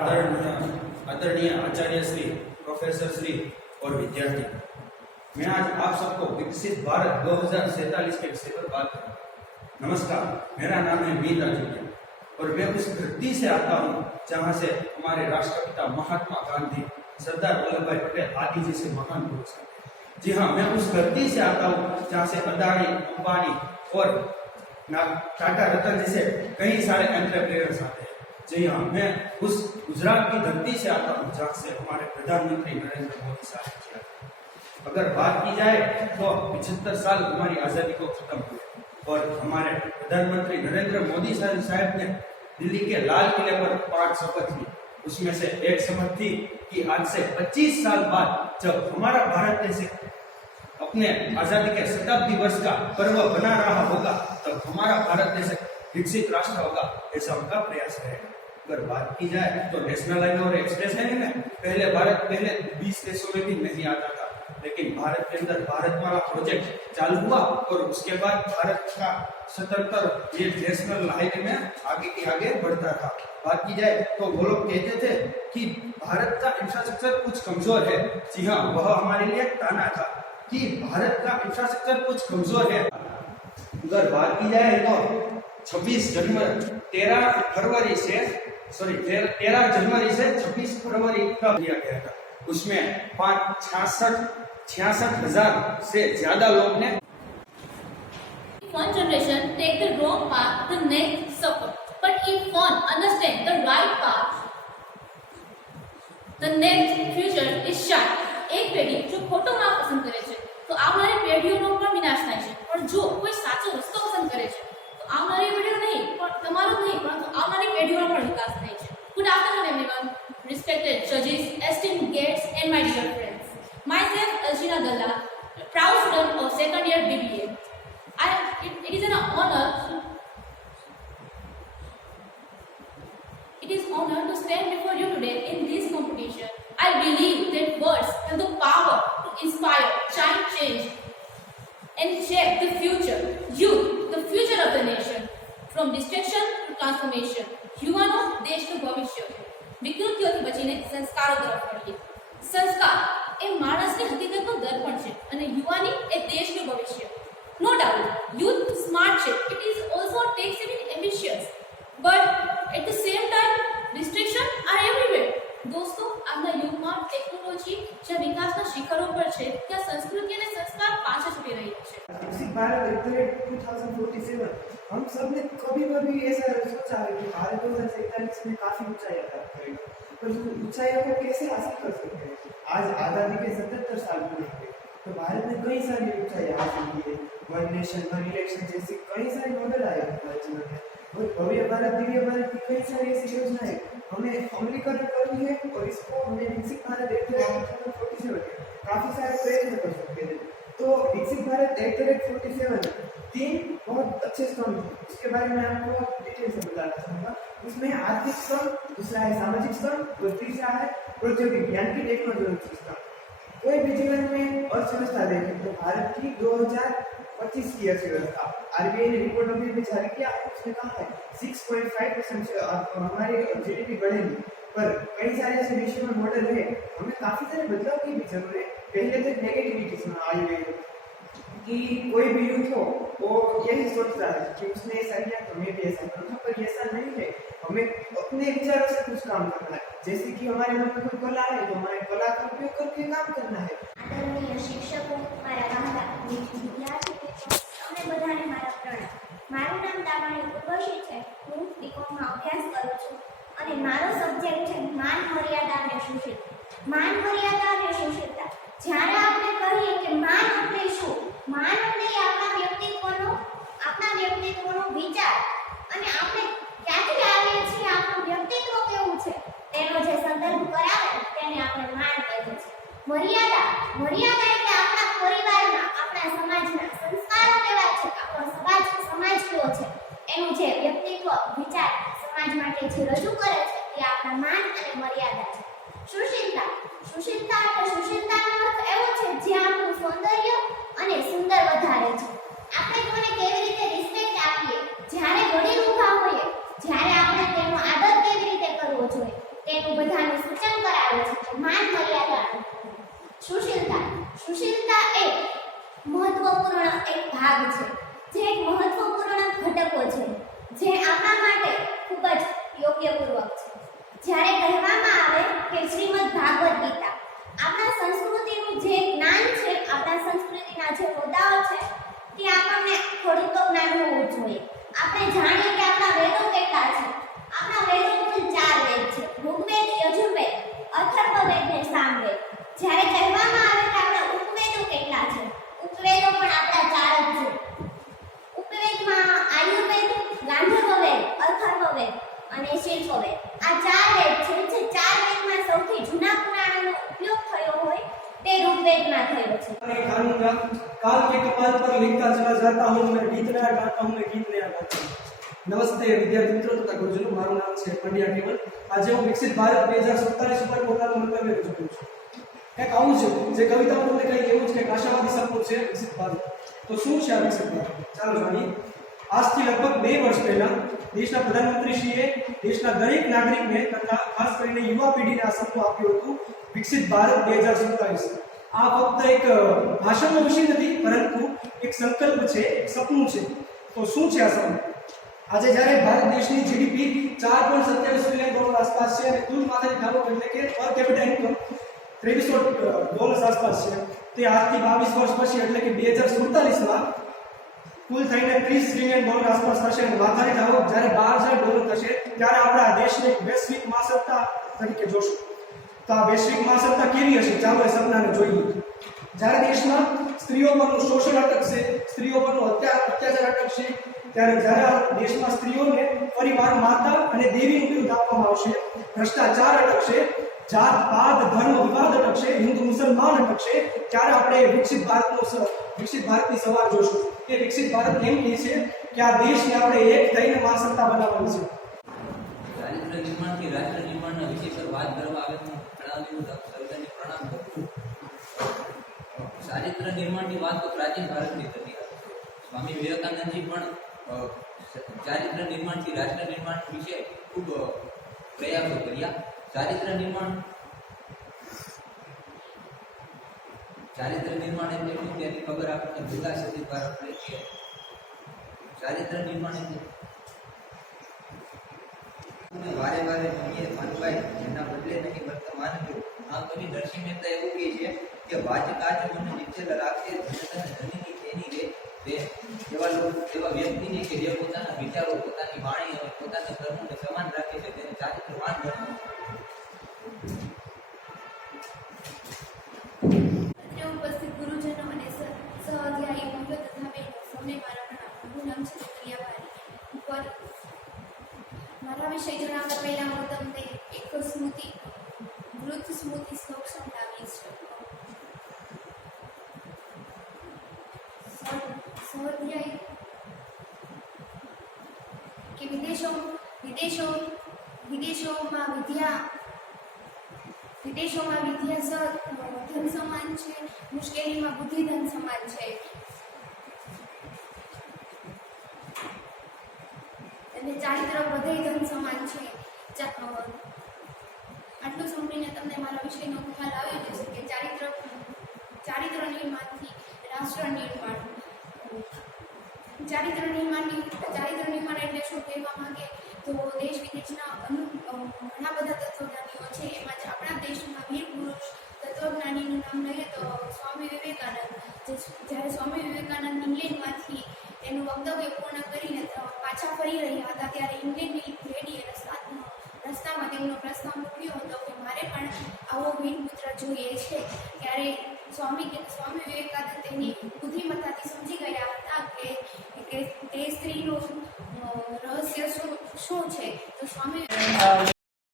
आदरणीय आचार्य श्री, प्रोफेसर श्री और विद्यार्थी, मैं आज आप सबको विकसित भारत 2047 के विषय पर बात करूंगा। नमस्कार, मेरा नाम है मीर राजू और मैं उस धरती से आता हूँ जहाँ से हमारे राष्ट्रपिता महात्मा गांधी, सरदार वल्लभ भाई पटेल आदि जैसे महान पुरुष हैं। जी हाँ, मैं उस धरती से आता हूँ जहाँ से अदानी, अंबानी और टाटा रतन जैसे कई सारे एंटरप्रेन्योर्स आते हैं। जी हाँ, मैं उस गुजरात की धरती से आता हूँ जहाँ से हमारे प्रधानमंत्री नरेंद्र मोदी साहब किया। अगर बात की जाए तो 75 साल हमारी आज़ादी को खत्म हुए और हमारे प्रधानमंत्री नरेंद्र मोदी साहब ने दिल्ली के लाल किले पर 5 शपथ ली। उसमें से एक शपथ थी कि आज से 25 साल बाद जब हमारा भारत देश अपने आजादी के शताब्दी वर्ष का पर्व बना रहा होगा तब हमारा भारत देश विकसित राष्ट्र होगा, ऐसा उनका प्रयास रहेगा। अगर बात की जाए तो नेशनल हाईवे और एक्सप्रेस हाईवे में पहले 20 देशों में भी नहीं आता था, लेकिन भारत के अंदर भारतमाला प्रोजेक्ट चालू हुआ और उसके बाद भारत का स्वतंत्र ये नेशनल हाईवे में आगे की आगे बढ़ता था। बात की जाए तो वो लोग कहते थे कि भारत का इंफ्रास्ट्रक्चर कुछ कमजोर है। जी हाँ, वह हमारे लिए ताना था कि भारत का इंफ्रास्ट्रक्चर कुछ कमजोर है। अगर बात की जाए तो 13 जनवरी से 26 फरवरी तक लिया गया था। उसमें 66,000 से ज्यादा लोग ने One generation take the wrong path, the next suffer. But if one understand the right path, the next future is shine. એક પેઢી જો ખોટો માર્ગ પસંદ કરે છે તો આવનારી પેઢીઓનો પણ વિનાશ થાય છે, પણ જો કોઈ સાચો રસ્તો પસંદ કરે છે તો આવનારી પેઢીઓ નહીં પણ તમારો જ નહીં પરંતુ આવનારી પેઢીઓનો પણ વિકાસ થાય છે. Good afternoon everyone, respected judges, esteemed guests and my dear friends. Myself Alshina Dalla, proud student of second year BBA. It is an honor to stand before you today in this competition. I believe that words have the power to inspire, change and shape the future. Youth, the future of the nation. From distraction to transformation. યુવાનો દેશનું ભવિષ્ય છે. વિકૃતિઓથી બચીને સંસ્કારો તરફ વળીએ. સંસ્કાર એ માણસની હકીકતનો દર્પણ છે અને યુવાની એ દેશનું ભવિષ્ય. No doubt, youth smart છે. It is also takes in ambitious, but at the same time, distractions are everywhere. दोस्तों, આજના યુગમાં ટેકનોલોજી જે વિકાસના શિખરો પર છે ત્યાં સંસ્કૃતિ અને સંસ્કાર પાછળ છૂટી રહ્યા છે. विकसित भारत 2047 हम सब ने कभी ऐसा सोचा है कि भारत 2047 में काफी ऊंचाई प्राप्त करेगा, पर ऊंचाइयों को कैसे हासिल कर सकते हैं? आज आजादी के 77 साल पूरे हुए तो भारत ने कई सारी ऊंचाई हासिल की है। वन नेशन वन इलेक्शन जैसे कई सारे मॉडल आए हमारे जीवन में और भव्य भारत दिव्य भारत की कई सारी ऐसी योजनाएं हमें अमलीकरण करनी है और इसको हमें विकसित भारत 2047 काफी सारे प्रयत्न कर सकते हैं। तो विकसित भारत 2047 तीन बहुत अच्छे स्तंभ हैं, उसके बारे में आपको डिटेल से बताना चाहूँगा। उसमें आर्थिक स्तंभ, दूसरा है सामाजिक स्तंभ और तीसरा है प्रौद्योगिक ज्ञान की टेक्नोलॉजी स्तंभ। कोई भी जीवन में अर्थव्यवस्था देखें तो भारत की 2025 की अर्थव्यवस्था आरबीआई ने रिपोर्ट अभी भी जारी किया, उसने कहा है 6.5% से हमारी जीडीपी बढ़ेगी। पर कई सारे ऐसे विश्व में मॉडल है, हमें काफी सारे बदलाव की भी जरूरत है। पहले तो नेगेटिविटी में आई हुई कि कोई भी यूथ हो वो यही सोचता है कि उसने ऐसा किया तो मैं भी ऐसा करूँगा, पर ऐसा नहीं है। हमें अपने विचारों से कुछ काम करना है। जैसे कि हमारे मन में कोई कला है तो हमारे कला का उपयोग करके काम करना है। આદરણીય શિક્ષકો, મારા ગામના વિદ્યાર્થી મિત્રો, તમને બધાને મારા પ્રણામ. મારું નામ દાવાણી ઉર્વશી છે. હું બીકોમમાં અભ્યાસ કરું છું અને મારો સબ્જેક્ટ છે માન મર્યાદા અને સુશીલતા. માન મર્યાદા અને સુશીલતા. જ્યારે આપણે કહીએ કે માન એટલે શું? માન એટલે આપણા વ્યક્તિત્વનો વિચાર અને આપણે ક્યાંથી આવીએ છીએ, આપણું વ્યક્તિત્વ કેવું છે તેનો જે સંદર્ભ કરાવે તેને આપણે માન કહીએ છીએ. મર્યાદા એટલે આપણા પરિવારના, આપણા સમાજના સંસ્કારો કેવા છે, આપણો સમાજ કેવો છે, એનું જે વ્યક્તિત્વ વિચાર સમાજ માટે જે રજૂ કરે છે તે આપણા માન અને મર્યાદા છે. સુશીલતાનો અર્થ એવો છે જે આપણું સૌંદર્ય અને સુંદર વધારે છે. આપણે કોને કેવી રીતે રિસ્પેક્ટ આપીએ, જ્યારે વડીલ ઊભા હોઈએ, જ્યારે આપણે તેનો આદર કેવી રીતે કરવો જોઈએ, તેનું બધાનું સૂચન કરાવે છે કે માન મર્યાદા. સુશીલતા. સુશીલતા એ મહત્વપૂર્ણ એક ભાગ છે, જે એક મહત્વપૂર્ણ ઘટકો છે, જે આપણા માટે ખૂબ જ યોગ્યપૂર્વક છે. જ્યારે કહેવામાં આવે કે શ્રીમદ ભાગવત ગીતા આપણા સંસ્કૃતિનું જે જ્ઞાન છે, આપણા સંસ્કૃતિના જે મુદ્દાઓ છે તે આપણને થોડું તો જ્ઞાન હોવું જોઈએ. આપણે જાણીએ કે આપણા વેદો કેટલા છે. આપણા વેદો કુલ 4 વેદ છે: ઋગ્વેદ, યજુર્વેદ, અથર્વવેદ અને સામવેદ. જ્યારે કહેવામાં આવે કે આપણા ઉપવેદો કેટલા છે, ઉપવેદો પણ આપણા 4 જ છે. ઉપવેદમાં આયુર્વેદ, ગાંધર્વવેદ, અથર્વવેદ અને શિલ્પવેદ આ 4 વેદ છે. જે 4 વેદમાં સૌથી જૂના પુરાણોનો ઉપયોગ થયો હોય તે ઋગ્વેદમાં થયો છે. मैं गाऊंगा काल के कपाल पर लिखता चला जाता हूँ, मैं गीत नया गाता हूँ, मैं गीत नया गाता हूँ. નમસ્તે વિદ્યાર્થી મિત્રો તથા ગુરુજનો, મારું નામ છે પંડ્યા કેવલ. આજે હું વિકસિત ભારત 2047 ઉપર પોતાનું મંતવ્ય રજૂ કરું છું. કંઈક આવું છે જે કવિતામાં તમને કંઈક એવું છે કે આશાવાદી સપનું છે વિકસિત ભારત. તો શું છે આ વિકસિત ભારત? ચાલો જાણીએ. આજથી લગભગ 2 વર્ષ પહેલા દેશના પ્રધાનમંત્રીશ્રીએ દેશના દરેક નાગરિકને તથા ખાસ કરીને યુવા પેઢીને આ સપનું આપ્યું હતું, વિકસિત ભારત 2047. આ ફક્ત એક ભાષણનો વિષય નથી, પરંતુ એક સંકલ્પ છે, એક સપનું છે. તો શું છે આ સપનું? આજે જ્યારે ભારત દેશની જીડીપી 4.27 ટ્રિલિયન ડોલર આસપાસ છે અને કુલ માથાની આવક એટલે કે પર કેપિટા ઇન્કમ $2300 આસપાસ છે, તે આજથી 22 વર્ષ પછી એટલે કે 2047માં કુલ થઈને $30 ટ્રિલિયન આસપાસ થશે અને માથાની આવક જ્યારે $12,000 થશે ત્યારે આપણે આ દેશને એક વૈશ્વિક મહાસત્તા તરીકે જોશું. તો આ વૈશ્વિક મહાસત્તા કેવી હશે? ચાલો એ સપનાને જોઈએ. જ્યારે દેશમાં સ્ત્રીઓ પરનું શોષણ અટકશે, સ્ત્રીઓ પરનો અત્યાચાર અટકશે, ત્યારે જ્યારે દેશમાં સ્ત્રીઓને પરિવાર માતા અને દેવીનું બિરુદ આપવામાં આવશે, ભ્રષ્ટાચાર અટકશે, જાત પાત ધર્મ વિવાદ અટકશે, હિન્દુ મુસલમાન અટકશે, ત્યારે આપણે વિકસિત ભારતની સવાર જોશું. એ વિકસિત ભારત એમ કહે છે કે આ દેશને આપણે એક થઈને મહાસત્તા બનાવવાની છે. ચારિત્ર નિર્માણથી રાષ્ટ્ર નિર્માણના વિષય પર વાત કરવા આવે તો સર્વને પ્રણામ કરું છું. ચારિત્ર નિર્માણની વાત તો પ્રાચીન ભારતની થતી હતી. સ્વામી વિવેકાનંદજી પણ ચારિત્ર નિર્માણથી રાષ્ટ્ર નિર્માણ વિશે ખૂબ પ્રયાસો કર્યા. ચારિત્ર નિર્માણ એટલે શું તેની ખબર આપણને ભેગા સદી દ્વારા પડે છે. ચારિત્ર નિર્માણ એટલે વારે વારે જોઈએ માનભાઈ એના બદલે નહીં વર્તમાન જો. આ કવિ નરસિંહ મહેતા એવું કહે છે કે વાચકાચ મને નિશ્ચલ રાખે ધનની તેની રે એવા વ્યક્તિને કે જે પોતાના વિચારો, પોતાની વાણી અને પોતાના કર્મોને સમાન રાખે છે તેને ચારિત્રવાન ગણવું. ઉપસ્થિત ગુરુજનો અને સહઅધ્યાયી મૂલ્યો તથા બહેનો સૌને મારા પ્રણામ. મારું નામ છે કલ્યાવારી. ઉપર મારા વિષય જણાવતા પહેલા હું તમને એક વૃદ્ધ સ્મૃતિ શ્લોક સંભળાવીશ. સહઅધ્યાય કે વિદેશોમાં વિદ્યા ધન સમાન છે, મુશ્કેલીમાં બુદ્ધિ ધન સમાન છે. અને ચારિત્ર બધે ધન સમાન છે. આટલું સાંભળીને તમને મારા વિષયનો ખ્યાલ આવી જશે કે ચારિત્ર નિર્માણથી રાષ્ટ્ર નિર્માણ. ચારિત્ર નિર્માણ એટલે શું કહેવા માંગે તો દેશ વિદેશના ઘણા બધા તત્વજ્ઞાનીઓ છે. એમાં જ આપણા દેશમાં વીર પુરુષ તત્વજ્ઞાનીનું નામ લઈએ તો સ્વામી વિવેકાનંદ. જ્યારે સ્વામી વિવેકાનંદ ઇંગ્લેન્ડમાંથી તેનું વક્તવ્ય પૂર્ણ કરીને પાછા ફરી રહ્યા હતા ત્યારે ઇંગ્લેન્ડની લેડીએ રસ્તામાં તેમનો પ્રસ્તાવ મૂક્યો હતો કે મારે પણ આવો વીરપુત્ર જોઈએ છે. ત્યારે સ્વામી વિવેકાનંદ તેની બુદ્ધિમત્તાથી સમજી ગયા હતા કે તે સ્ત્રીનું રહસ્ય શું છે. તો સ્વામી